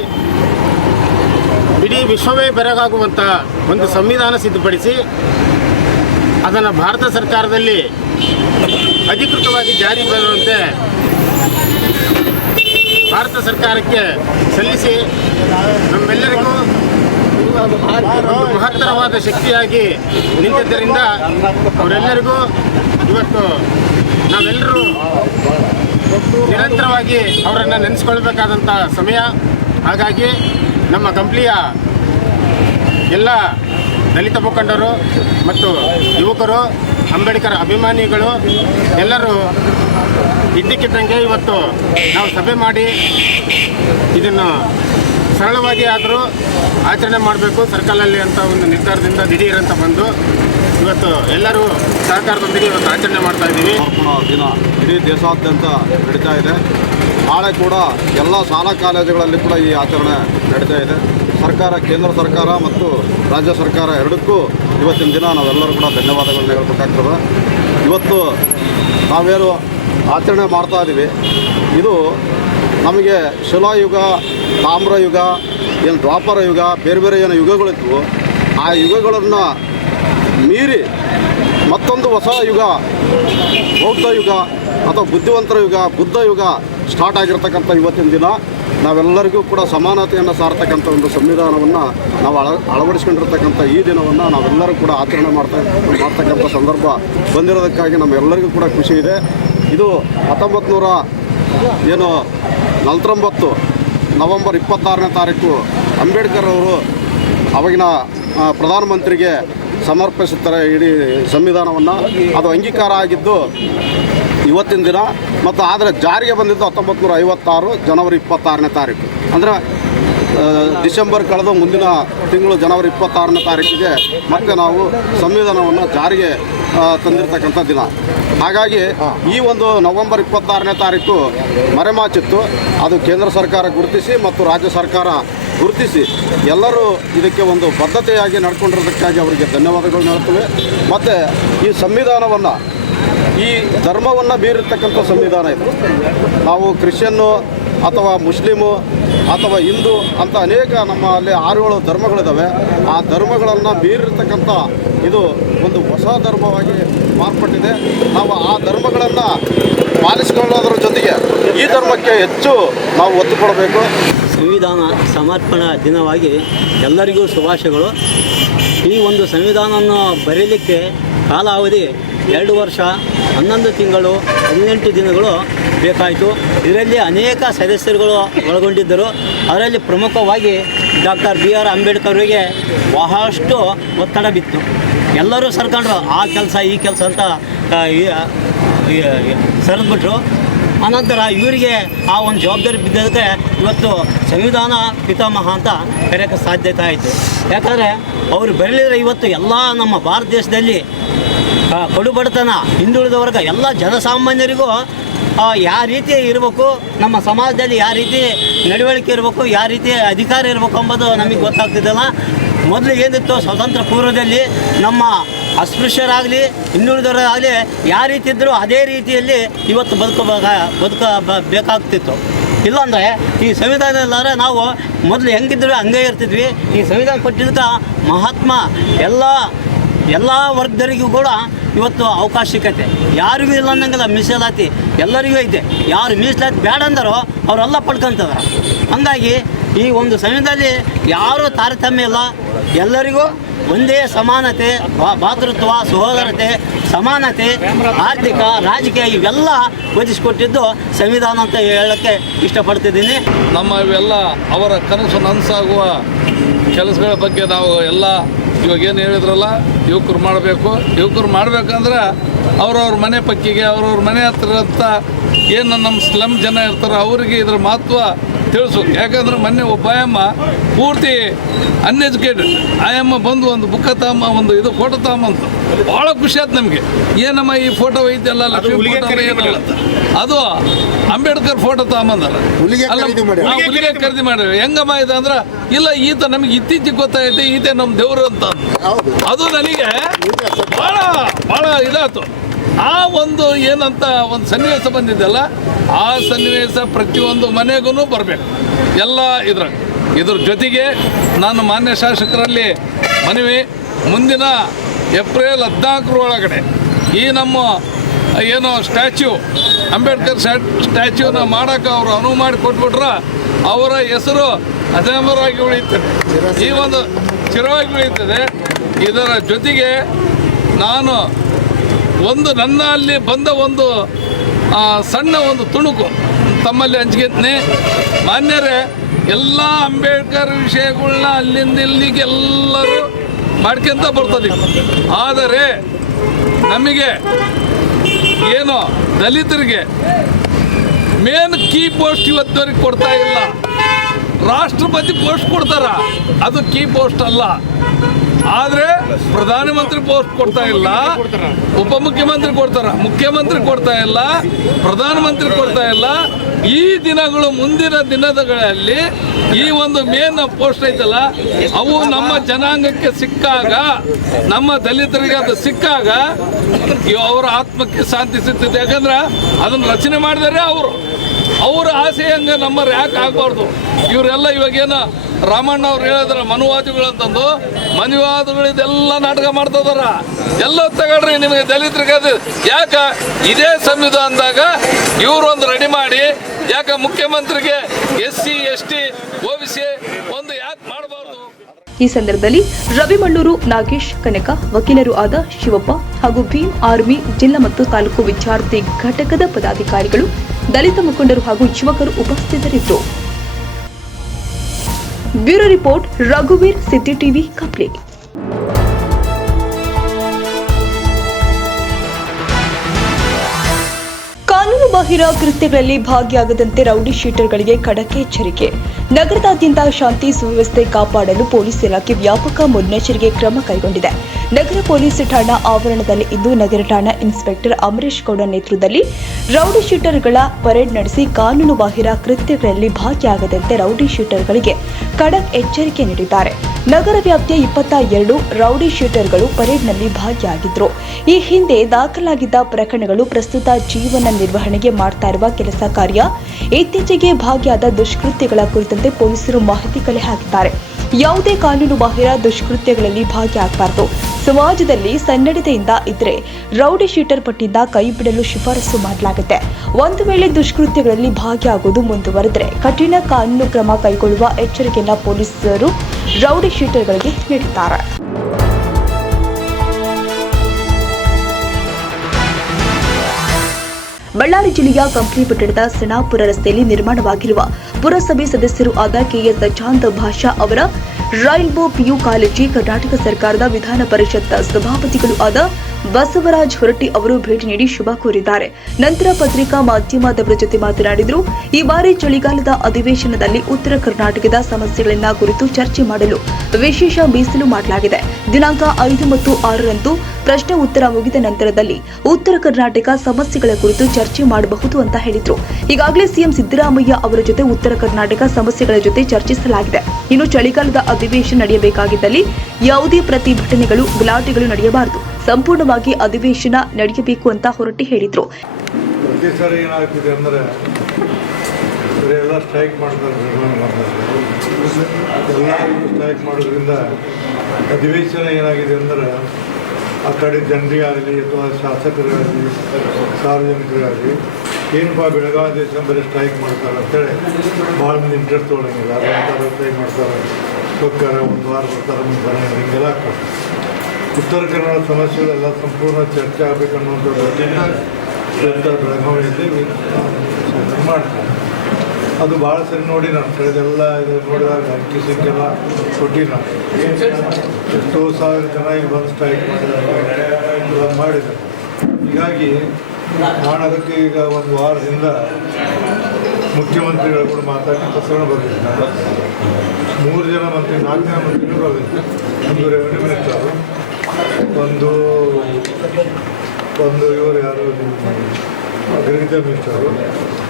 ಇಡೀ ವಿಶ್ವವೇ ಬೆರಗಾಗುವಂಥ ಒಂದು ಸಂವಿಧಾನ ಸಿದ್ಧಪಡಿಸಿ ಅದನ್ನು ಭಾರತ ಸರ್ಕಾರದಲ್ಲಿ ಅಧಿಕೃತವಾಗಿ ಜಾರಿ ಬರುವಂತೆ ಭಾರತ ಸರ್ಕಾರಕ್ಕೆ ಸಲ್ಲಿಸಿ ನಮ್ಮೆಲ್ಲರಿಗೂ ಒಂದು ಮಹತ್ತರವಾದ ಶಕ್ತಿಯಾಗಿ ನಿಂತಿದ್ದರಿಂದ ಅವರೆಲ್ಲರಿಗೂ ಇವತ್ತು ನಾವೆಲ್ಲರೂ ನಿರಂತರವಾಗಿ ಅವರನ್ನು ನೆನೆಸ್ಕೊಳ್ಬೇಕಾದಂಥ ಸಮಯ. ಹಾಗಾಗಿ ನಮ್ಮ ಕಂಪ್ಲಿಯ ಎಲ್ಲ ದಲಿತ ಮುಖಂಡರು ಮತ್ತು ಯುವಕರು, ಅಂಬೇಡ್ಕರ್ ಅಭಿಮಾನಿಗಳು ಎಲ್ಲರೂ ಇದ್ದಕ್ಕಿದ್ದಂಗೆ ಇವತ್ತು ನಾವು ಸಭೆ ಮಾಡಿ ಇದನ್ನು ಸರಳವಾಗಿ ಆದರೂ ಆಚರಣೆ ಮಾಡಬೇಕು ಸರ್ಕಲಲ್ಲಿ ಅಂತ ಒಂದು ನಿರ್ಧಾರದಿಂದ ದಿಢೀರಂತ ಬಂದು ಇವತ್ತು ಎಲ್ಲರೂ ಸಹಕಾರದೊಂದಿಗೆ ಇವತ್ತು ಆಚರಣೆ ಮಾಡ್ತಾ ಇದ್ದೀವಿ. ದಿನ ಇಡೀ ದೇಶಾದ್ಯಂತ ನಡೀತಾ ಇದೆ. ನಾಳೆ ಕೂಡ ಎಲ್ಲ ಶಾಲಾ ಕಾಲೇಜುಗಳಲ್ಲಿ ಕೂಡ ಈ ಆಚರಣೆ ನಡೀತಾ ಇದೆ. ಸರ್ಕಾರ, ಕೇಂದ್ರ ಸರ್ಕಾರ ಮತ್ತು ರಾಜ್ಯ ಸರ್ಕಾರ ಎರಡಕ್ಕೂ ಇವತ್ತಿನ ದಿನ ನಾವೆಲ್ಲರೂ ಕೂಡ ಧನ್ಯವಾದಗಳನ್ನ ಹೇಳ್ಬೇಕಾಗ್ತದೆ. ಇವತ್ತು ನಾವೇನು ಆಚರಣೆ ಮಾಡ್ತಾ ಇದ್ದೀವಿ, ಇದು ನಮಗೆ ಶಿಲಾಯುಗ, ತಾಮ್ರಯುಗ, ಏನು ದ್ವಾಪರ ಯುಗ, ಬೇರೆ ಬೇರೆ ಏನು ಯುಗಗಳಿದ್ವು, ಆ ಯುಗಗಳನ್ನು ಮೀರಿ ಮತ್ತೊಂದು ಹೊಸ ಯುಗ, ಬೌದ್ಧ ಯುಗ ಅಥವಾ ಬುದ್ಧಿವಂತರ ಯುಗ, ಬುದ್ಧ ಯುಗ ಸ್ಟಾರ್ಟ್ ಆಗಿರ್ತಕ್ಕಂಥ ಇವತ್ತಿನ ದಿನ ನಾವೆಲ್ಲರಿಗೂ ಕೂಡ ಸಮಾನತೆಯನ್ನು ಸಾರ್ತಕ್ಕಂಥ ಒಂದು ಸಂವಿಧಾನವನ್ನು ನಾವು ಅಳವಡಿಸ್ಕೊಂಡಿರ್ತಕ್ಕಂಥ ಈ ದಿನವನ್ನು ನಾವೆಲ್ಲರೂ ಕೂಡ ಆಚರಣೆ ಮಾಡ್ತಕ್ಕಂಥ ಸಂದರ್ಭ ಬಂದಿರೋದಕ್ಕಾಗಿ ನಮ್ಮೆಲ್ಲರಿಗೂ ಕೂಡ ಖುಷಿ ಇದೆ. ಇದು 1949 ನವೆಂಬರ್ 26ನೇ ತಾರೀಕು ಅಂಬೇಡ್ಕರ್ ಅವರು ಅವಾಗಿನ ಪ್ರಧಾನಮಂತ್ರಿಗೆ ಸಮರ್ಪಿಸುತ್ತಾರೆ ಇಡೀ ಸಂವಿಧಾನವನ್ನು. ಅದು ಅಂಗೀಕಾರ ಆಗಿದ್ದು ಇವತ್ತಿನ ದಿನ, ಮತ್ತು ಆದರೆ ಜಾರಿಗೆ ಬಂದಿದ್ದು 1956 ಜನವರಿ 26ನೇ ತಾರೀಕು. ಅಂದರೆ ಡಿಸೆಂಬರ್ ಕಳೆದು ಮುಂದಿನ ತಿಂಗಳು ಜನವರಿ 26ನೇ ತಾರೀಕಿಗೆ ಮತ್ತೆ ನಾವು ಸಂವಿಧಾನವನ್ನು ಜಾರಿಗೆ ತಂದಿರತಕ್ಕಂಥ ದಿನ. ಹಾಗಾಗಿ ಈ ಒಂದು ನವೆಂಬರ್ 26ನೇ ತಾರೀಕು ಮರೆಮಾಚಿತ್ತು. ಅದು ಕೇಂದ್ರ ಸರ್ಕಾರ ಗುರುತಿಸಿ ಮತ್ತು ರಾಜ್ಯ ಸರ್ಕಾರ ಗುರುತಿಸಿ ಎಲ್ಲರೂ ಇದಕ್ಕೆ ಒಂದು ಬದ್ಧತೆಯಾಗಿ ನಡ್ಕೊಂಡಿರೋದಕ್ಕಾಗಿ ಅವರಿಗೆ ಧನ್ಯವಾದಗಳನ್ನ ಹೇಳ್ತೇವೆ. ಮತ್ತು ಈ ಸಂವಿಧಾನವನ್ನು, ಈ ಧರ್ಮವನ್ನು ಬೀರಿರ್ತಕ್ಕಂಥ ಸಂವಿಧಾನ ಇದು. ನಾವು ಕ್ರಿಶ್ಚಿಯನ್ನು ಅಥವಾ ಮುಸ್ಲಿಮು ಅಥವಾ ಹಿಂದೂ ಅಂತ ಅನೇಕ ನಮ್ಮಲ್ಲಿ 6-7 ಧರ್ಮಗಳಿದ್ದಾವೆ. ಆ ಧರ್ಮಗಳನ್ನು ಬೀರಿರ್ತಕ್ಕಂಥ ಇದು ಒಂದು ಹೊಸ ಧರ್ಮವಾಗಿ ಮಾರ್ಪಟ್ಟಿದೆ. ನಾವು ಆ ಧರ್ಮಗಳನ್ನು ಪಾಲಿಸಿಕೊಳ್ಳೋದ್ರ ಜೊತೆಗೆ ಈ ಧರ್ಮಕ್ಕೆ ಹೆಚ್ಚು ನಾವು ಒತ್ತು ಕೊಡಬೇಕು. ಸಂವಿಧಾನ ಸಮರ್ಪಣಾ ದಿನವಾಗಿ ಎಲ್ಲರಿಗೂ ಶುಭಾಶಯಗಳು. ಈ ಒಂದು ಸಂವಿಧಾನವನ್ನು ಬರೀಲಿಕ್ಕೆ ಕಾಲಾವಧಿ 2 ವರ್ಷ 11 ತಿಂಗಳು 18 ದಿನಗಳು ಬೇಕಾಯಿತು. ಇದರಲ್ಲಿ ಅನೇಕ ಸದಸ್ಯರುಗಳು ಒಳಗೊಂಡಿದ್ದರು. ಅದರಲ್ಲಿ ಪ್ರಮುಖವಾಗಿ ಡಾಕ್ಟರ್ BR ಅಂಬೇಡ್ಕರ್ಗೆ ಬಹಳಷ್ಟು ಒತ್ತಡ ಬಿತ್ತು. ಎಲ್ಲರೂ ಸರ್ಕೊಂಡ್ರು, ಆ ಕೆಲಸ ಈ ಕೆಲಸ ಅಂತ ಸರಿದ್ಬಿಟ್ರು. ಅನಂತರ ಇವರಿಗೆ ಆ ಒಂದು ಜವಾಬ್ದಾರಿ ಬಿದ್ದದಕ್ಕೆ ಇವತ್ತು ಸಂವಿಧಾನ ಪಿತಾಮಹ ಅಂತ ಕರೆಯೋಕ್ಕೆ ಸಾಧ್ಯತೆ ಆಯಿತು. ಯಾಕಂದರೆ ಅವರು ಬರಲಿದ್ರೆ ಇವತ್ತು ಎಲ್ಲ ನಮ್ಮ ಭಾರತ ದೇಶದಲ್ಲಿ ಕಡುಬಡತನ, ಹಿಂದುಳಿದ ವರ್ಗ, ಎಲ್ಲ ಜನಸಾಮಾನ್ಯರಿಗೂ ಯಾವ ರೀತಿ ಇರಬೇಕು, ನಮ್ಮ ಸಮಾಜದಲ್ಲಿ ಯಾವ ರೀತಿ ನಡವಳಿಕೆ ಇರಬೇಕು, ಯಾವ ರೀತಿ ಅಧಿಕಾರ ಇರಬೇಕು ಎಂಬುದು ನಮಗೆ ಗೊತ್ತಾಗ್ತಿದ್ದಲ್ಲ. ಮೊದಲು ಏನಿತ್ತು ಸ್ವತಂತ್ರ ಪೂರ್ವದಲ್ಲಿ ನಮ್ಮ ಅಸ್ಪೃಶ್ಯರಾಗಲಿ ಹಿಂದುಳಿದವರಾಗಲಿ ಯಾವ ರೀತಿ ಇದ್ದರೂ ಅದೇ ರೀತಿಯಲ್ಲಿ ಇವತ್ತು ಬೇಕಾಗ್ತಿತ್ತು. ಇಲ್ಲಾಂದರೆ ಈ ಸಂವಿಧಾನ ಇಲ್ಲಾಂದರೆ ನಾವು ಮೊದಲು ಹೆಂಗಿದ್ವಿ ಹಂಗೆ ಇರ್ತಿದ್ವಿ. ಈ ಸಂವಿಧಾನ ಕೊಟ್ಟಿದ್ದಕ್ಕೆ ಮಹಾತ್ಮ ಎಲ್ಲ ವರ್ಗದವರಿಗೂ ಕೂಡ ಇವತ್ತು ಅವಕಾಶ ಸಿಕ್ಕತ್ತೆ. ಯಾರಿಗೂ ಇಲ್ಲ ಅನ್ನಂಗಿಲ್ಲ, ಮೀಸಲಾತಿ ಎಲ್ಲರಿಗೂ ಐತೆ. ಯಾರು ಮೀಸಲಾತಿ ಬೇಡ ಅಂದಾರೋ ಅವರೆಲ್ಲ ಪಡ್ಕೊಂತದಾರ. ಹಂಗಾಗಿ ಈ ಒಂದು ಸಂವಿಧಾನದಲ್ಲಿ ಯಾರೂ ತಾರತಮ್ಯ ಇಲ್ಲ, ಎಲ್ಲರಿಗೂ ಒಂದೇ ಸಮಾನತೆ, ಭಾತೃತ್ವ, ಸಹೋದರತೆ, ಸಮಾನತೆ, ಆರ್ಥಿಕ, ರಾಜಕೀಯ ಇವೆಲ್ಲ ಒದಗಿಸಿಕೊಟ್ಟಿದ್ದು ಸಂವಿಧಾನ ಅಂತ ಹೇಳೋಕ್ಕೆ ಇಷ್ಟಪಡ್ತಿದ್ದೀನಿ. ನಮ್ಮ ಇವೆಲ್ಲ ಅವರ ಕನಸು ನನಸಾಗುವ ಕೆಲಸಗಳ ಬಗ್ಗೆ ನಾವು ಎಲ್ಲ ಇವಾಗೇನು ಹೇಳಿದ್ರಲ್ಲ, ಯುವಕರು ಮಾಡಬೇಕಂದ್ರೆ ಅವ್ರವ್ರ ಮನೆ ಪಕ್ಕಿಗೆ ಅವ್ರವ್ರ ಮನೆ ಹತ್ರ ಅಂತ ಏನು ನಮ್ಮ ಸ್ಲಮ್ ಜನ ಇರ್ತಾರೋ ಅವರಿಗೆ ಇದ್ರ ಮಹತ್ವ ತಿಳಿಸ್ಬೇಕು. ಯಾಕಂದ್ರೆ ಮೊನ್ನೆ ಒಬ್ಬ ಆಯಮ್ಮ ಪೂರ್ತಿ ಅನ್ಎಜುಕೇಟೆಡ್ ಆಯಮ್ಮ ಬಂದು ಒಂದು ಬುಕ್ಕ ತಮ್ಮ ಒಂದು ಇದು ಫೋಟೋ ತಗೊಂಬಂತು. ಭಾಳ ಖುಷಿ ಆಯ್ತು ನಮಗೆ. ಏನಮ್ಮ ಈ ಫೋಟೋ ಐತೆಲ್ಲ ಲಕ್ಷ್ಮೀ ಫೋಟೋ ಏನಲ್ಲ, ಅದು ಅಂಬೇಡ್ಕರ್ ಫೋಟೋ ತಗೊಂಬಂದಾರ. ಹುಲಿಗೆ ಖರೀದಿ ಮಾಡಿವಿ. ಹೆಂಗಮ್ಮ ಇದೆ ಅಂದ್ರೆ ಇಲ್ಲ ಈತ ನಮಗೆ ಇತ್ತೀಚೆಗೆ ಗೊತ್ತಾಗೈತೆ ಈತ ನಮ್ಮ ದೇವರು ಅಂತ. ಅದು ನನಗೆ ಭಾಳ ಇದಾಯ್ತು. ಆ ಒಂದು ಏನಂತ ಒಂದು ಸನ್ನಿವೇಶ ಬಂದಿದ್ದಲ್ಲ, ಆ ಸನ್ನಿವೇಶ ಪ್ರತಿಯೊಂದು ಮನೆಗೂ ಬರಬೇಕು ಎಲ್ಲ ಇದ್ರ ಜೊತೆಗೆ ನಾನು ಮಾನ್ಯ ಶಾಸಕರಲ್ಲಿ ಮನವಿ, ಮುಂದಿನ ಏಪ್ರಿಲ್ 14 ಒಳಗಡೆ ಈ ನಮ್ಮ ಏನೋ ಸ್ಟ್ಯಾಚ್ಯೂ ಅಂಬೇಡ್ಕರ್ ಸ್ಟ್ಯಾಚ್ಯೂನ ಮಾಡೋಕೆ ಅವರು ಅನುವು ಮಾಡಿ ಕೊಟ್ಬಿಟ್ರೆ ಅವರ ಹೆಸರು ಅಜರಾಮರವಾಗಿ ಉಳಿಯುತ್ತದೆ, ಈ ಒಂದು ಚಿರವಾಗಿ ಉಳಿಯುತ್ತದೆ. ಇದರ ಜೊತೆಗೆ ನಾನು ನನ್ನ ಅಲ್ಲಿ ಬಂದ ಒಂದು ಸಣ್ಣ ಒಂದು ತುಣುಕು ತಮ್ಮಲ್ಲಿ ಹಂಚ್ಕೊತೀನಿ. ಮಾನ್ಯರೇ, ಎಲ್ಲ ಅಂಬೇಡ್ಕರ್ ವಿಷಯಗಳನ್ನ ಅಲ್ಲಿಂದ ಇಲ್ಲಿಗೆ ಎಲ್ಲರೂ ಮಾಡ್ಕೊಂತ ಬರ್ತದೆ. ಆದರೆ ನಮಗೆ ಏನೋ ದಲಿತರಿಗೆ ಮೇನ್ ಕೀ ಪೋಸ್ಟ್ ಇವತ್ತವರೆಗೆ ಕೊಡ್ತಾ ಇಲ್ಲ. ರಾಷ್ಟ್ರಪತಿ ಪೋಸ್ಟ್ ಕೊಡ್ತಾರ, ಅದು ಕೀ ಪೋಸ್ಟ್ ಅಲ್ಲ. ಆದರೆ ಪ್ರಧಾನಮಂತ್ರಿ ಪೋಸ್ಟ್ ಕೊಡ್ತಾ ಇಲ್ಲ, ಉಪಮುಖ್ಯಮಂತ್ರಿ ಕೊಡ್ತಾರ, ಮುಖ್ಯಮಂತ್ರಿ ಕೊಡ್ತಾ ಇಲ್ಲ, ಪ್ರಧಾನಮಂತ್ರಿ ಕೊಡ್ತಾ ಇಲ್ಲ. ಈ ದಿನಗಳು ಮುಂದಿನ ದಿನಗಳಲ್ಲಿ ಈ ಒಂದು ಮೇನ್ ಪೋಸ್ಟ್ ಐತಲ್ಲ, ಅವು ನಮ್ಮ ಜನಾಂಗಕ್ಕೆ ಸಿಕ್ಕಾಗ, ನಮ್ಮ ದಲಿತರಿಗೆ ಅದು ಸಿಕ್ಕಾಗ ಅವರ ಆತ್ಮಕ್ಕೆ ಶಾಂತಿ ಸಿಗ್ತದೆ. ಯಾಕಂದ್ರೆ ಅದನ್ನು ರಚನೆ ಮಾಡಿದರೆ ಅವ್ರ ಆಸೆ ಹಂಗೆ ನಮ್ಮರು ಯಾಕೆ ಆಗಬಾರ್ದು. ಇವರೆಲ್ಲ ಇವಾಗೇನು ರಾಮಣ್ಣ ಅವ್ರು ಹೇಳಿದ್ರ ಮನುವಾದಿಗಳು ಅಂತಂದು, ಮನುವಾದಿಗಳಿದೆಲ್ಲ ನಾಟಕ ಮಾಡ್ತಿದಾರ. ಎಲ್ಲ ತಗೊಳ್ರಿ, ನಿಮಗೆ ದಲಿತರಿಗೆ ಅದು ಯಾಕೆ ಇದೇ ಸಂವಿಧಾನದಾಗ ಇವರೊಂದು ರೆಡಿ ಮಾಡಿ ಯಾಕೆ ಮುಖ್ಯಮಂತ್ರಿಗೆ SC ST OBC ಒಂದು ಯಾಕೆ ಮಾಡಬಾರ್ದು. ಈ ಸಂದರ್ಭದಲ್ಲಿ ರವಿಮಳ್ಳೂರು, ನಾಗೇಶ್, ಕನಕ, ವಕೀಲರು ಆದ ಶಿವಪ್ಪ ಹಾಗೂ ಭೀಮ್ ಆರ್ಮಿ ಜಿಲ್ಲಾ ಮತ್ತು ತಾಲೂಕು ವಿದ್ಯಾರ್ಥಿ ಘಟಕದ ಪದಾಧಿಕಾರಿಗಳು, ದಲಿತ ಮುಖಂಡರು ಹಾಗೂ ಯುವಕರು ಉಪಸ್ಥಿತರಿದ್ದರು. ಬ್ಯೂರೋ ರಿಪೋರ್ಟ್, ರಘುವೀರ್, ಸಿಟಿ ಟಿವಿ, ಕಪ್ಲಿ. ಕಾನೂನುಬಾಹಿರ ಕೃತ್ಯಗಳಲ್ಲಿ ಭಾಗಿಯಾಗದಂತೆ ರೌಡಿ ಶೀಟರ್ಗಳಿಗೆ ಖಡಕ್ ಎಚ್ಚರಿಕೆ. ನಗರದಾದ್ಯಂತ ಶಾಂತಿ ಸುವ್ಯವಸ್ಥೆ ಕಾಪಾಡಲು ಪೊಲೀಸ್ ಇಲಾಖೆ ವ್ಯಾಪಕ ಮುನ್ನೆಚ್ಚರಿಕೆ ಕ್ರಮ ಕೈಗೊಂಡಿದೆ. ನಗರ ಪೊಲೀಸ್ ಠಾಣಾ ಆವರಣದಲ್ಲಿ ಇಂದು ನಗರ ಠಾಣಾ ಇನ್ಸ್ಪೆಕ್ಟರ್ ಅಮರೇಶ್ ಗೌಡ ನೇತೃತ್ವದಲ್ಲಿ ರೌಡಿ ಶೀಟರ್ಗಳ ಪರೇಡ್ ನಡೆಸಿ ಕಾನೂನುಬಾಹಿರ ಕೃತ್ಯಗಳಲ್ಲಿ ಭಾಗಿಯಾಗದಂತೆ ರೌಡಿ ಶೀಟರ್ಗಳಿಗೆ ಖಡಕ್ ಎಚ್ಚರಿಕೆ ನೀಡಿದ್ದಾರೆ. ನಗರ ವ್ಯಾಪ್ತಿಯ 22 ರೌಡಿ ಶೀಟರ್ಗಳು ಪರೇಡ್ನಲ್ಲಿ ಭಾಗಿಯಾಗಿದ್ದರು. ಈ ಹಿಂದೆ ದಾಖಲಾಗಿದ್ದ ಪ್ರಕರಣಗಳು, ಪ್ರಸ್ತುತ ಜೀವನ ನಿರ್ವಹಣೆಗೆ ಮಾಡ್ತಾ ಇರುವ ಕೆಲಸ ಕಾರ್ಯ, ಇತ್ತೀಚೆಗೆ ಭಾಗಿಯಾದ ದುಷ್ಕೃತ್ಯಗಳ ಕುರಿತಂತೆ ಪೊಲೀಸರು ಮಾಹಿತಿ ಕಲೆ ಹಾಕಿದ್ದಾರೆ. ಯಾವುದೇ ಕಾನೂನುಬಾಹಿರ ದುಷ್ಕೃತ್ಯಗಳಲ್ಲಿ ಭಾಗಿಯಾಗಬಾರದು. ಸಮಾಜದಲ್ಲಿ ಸನ್ನಡತೆಯಿಂದ ಇದ್ರೆ ರೌಡಿ ಶೀಟರ್ ಪಟ್ಟಿಯಿಂದ ಕೈ ಬಿಡಲು ಶಿಫಾರಸು ಮಾಡಲಾಗುತ್ತೆ. ಒಂದು ವೇಳೆ ದುಷ್ಕೃತ್ಯಗಳಲ್ಲಿ ಭಾಗಿಯಾಗುವುದು ಮುಂದುವರೆದರೆ ಕಠಿಣ ಕಾನೂನು ಕ್ರಮ ಕೈಗೊಳ್ಳುವ ಎಚ್ಚರಿಕೆಯನ್ನು ಪೊಲೀಸರು ರೌಡಿ ಶೀಟರ್ಗಳಿಗೆ ನೀಡಿದ್ದಾರೆ. ಬಳ್ಳಾರಿ ಜಿಲ್ಲೆಯ ಕಂಪ್ಲಿ ಪಟ್ಟಣದ ಸಣಾಪುರ ರಸ್ತೆಯಲ್ಲಿ ನಿರ್ಮಾಣವಾಗಿರುವ ಪುರಸಭೆ ಸದಸ್ಯರು ಆದ KS ಚಾಂದ್ ಭಾಷಾ ಅವರ ರೈಲ್ವೋ PU ಕಾಲೇಜಿಗೆ ಕರ್ನಾಟಕ ಸರ್ಕಾರದ ವಿಧಾನ ಪರಿಷತ್ ಸಭಾಪತಿಗಳು ಆದ ಬಸವರಾಜ್ ಹೊರಟ್ಟಿ ಅವರು ಭೇಟಿ ನೀಡಿ ಶುಭ ಕೋರಿದ್ದಾರೆ. ನಂತರ ಪತ್ರಿಕಾ ಮಾಧ್ಯಮದವರ ಜೊತೆ ಮಾತನಾಡಿದರು. ಈ ಬಾರಿ ಚಳಿಗಾಲದ ಅಧಿವೇಶನದಲ್ಲಿ ಉತ್ತರ ಕರ್ನಾಟಕದ ಸಮಸ್ಯೆಗಳನ್ನ ಕುರಿತು ಚರ್ಚೆ ಮಾಡಲು ವಿಶೇಷ ಮೀಸಲು ಮಾಡಲಾಗಿದೆ. ದಿನಾಂಕ 5 ಮತ್ತು 6ರಂದು ಪ್ರಶ್ನೆ ಉತ್ತರ ಮುಗಿದ ನಂತರದಲ್ಲಿ ಉತ್ತರ ಕರ್ನಾಟಕ ಸಮಸ್ಯೆಗಳ ಕುರಿತು ಚರ್ಚೆ ಮಾಡಬಹುದು ಅಂತ ಹೇಳಿದ್ರು. ಈಗಾಗಲೇ ಸಿಎಂ ಸಿದ್ದರಾಮಯ್ಯ ಅವರ ಜೊತೆ ಉತ್ತರ ಕರ್ನಾಟಕ ಸಮಸ್ಯೆಗಳ ಜೊತೆ ಚರ್ಚಿಸಲಾಗಿದೆ. ಇನ್ನು ಚಳಿಗಾಲದ ಅಧಿವೇಶನ ನಡೆಯಬೇಕಾಗಿದ್ದಲ್ಲಿ ಯಾವುದೇ ಪ್ರತಿಭಟನೆಗಳು, ಗಲಾಟೆಗಳು ನಡೆಯಬಾರದು. ಸಂಪೂರ್ಣವಾಗಿ ಅಧಿವೇಶನ ನಡೆಯಬೇಕು ಅಂತ ಹೊರಟಿ ಹೇಳಿದ್ರು. ಪ್ರತಿ ಸಾರಿ ಏನಾಗ್ತಿದೆ ಅಂದರೆ ಎಲ್ಲ ಸ್ಟ್ರೈಕ್ ಮಾಡ್ತಾರೆ. ಎಲ್ಲರಿಗೂ ಸ್ಟ್ರೈಕ್ ಮಾಡೋದ್ರಿಂದ ಅಧಿವೇಶನ ಏನಾಗಿದೆ ಅಂದರೆ ಆ ಕಡೆ ಜನರಿಗಾಗಲಿ ಅಥವಾ ಶಾಸಕರಿಗಾಗಲಿ ಸಾರ್ವಜನಿಕರಿಗಾಗಲಿ ಏನಪ್ಪ ಬೆಳಗಾವಿ ದೇಶದಲ್ಲಿ ಸ್ಟ್ರೈಕ್ ಮಾಡ್ತಾರೆ ಅಂತೇಳಿ ಭಾಳ ಮಂದಿ ಇಂಟ್ರೆಸ್ಟ್ ತೊಗೊಳಂಗಿಲ್ಲ. ಸ್ಟ್ರೈಕ್ ಮಾಡ್ತಾರೆ, ಹೋಗ್ತಾರೆ, ಒಂದು ವಾರ ಬರ್ತಾರೆ, ಮುಂದೆ ಹಿಂಗೆಲ್ಲ ಆಗ್ತದೆ. ಉತ್ತರ ಕನ್ನಡ ಸಮಸ್ಯೆಗಳೆಲ್ಲ ಸಂಪೂರ್ಣ ಚರ್ಚೆ ಆಗಬೇಕನ್ನುವಂಥ ಬೆಳಗಾವಿಯಲ್ಲಿ ಮಾಡ್ತಾರೆ. ಅದು ಭಾಳ ಸರಿ ನೋಡಿ ನಾನು ಕಳೆದೆಲ್ಲ ಇದು ನೋಡಿದಾಗ ಅಕ್ಕಿ ಸಿಕ್ಕೆಲ್ಲ ಕೊಟ್ಟು ನಾನು ಎಷ್ಟೋ ಸಾವಿರ ಜನ ಇಲ್ಲಿ ಬಂದು ಸ್ಟ್ರೈಕ್ ಮಾಡಿದ್ದಾರೆ. ಹೀಗಾಗಿ ನಾನು ಅದಕ್ಕೆ ಈಗ ಒಂದು ವಾರದಿಂದ ಮುಖ್ಯಮಂತ್ರಿಗಳು ಕೂಡ ಮಾತಾಡಿ ಪ್ರಸರಣ ಬರ್ತಿದ್ದಾರೆ. 3 ಜನ ಮಂತ್ರಿ, 4 ಜನ ಮಂತ್ರಿಗಳು ಬರಬೇಕು. ಒಂದು ರೆವಿನ್ಯೂ ಮಿನಿಸ್ಟರು, ಒಂದು ಇವರು ಯಾರು ಅಗ್ರಿಕಲ್ಚರ್ ಮಿನಿಸ್ಟರು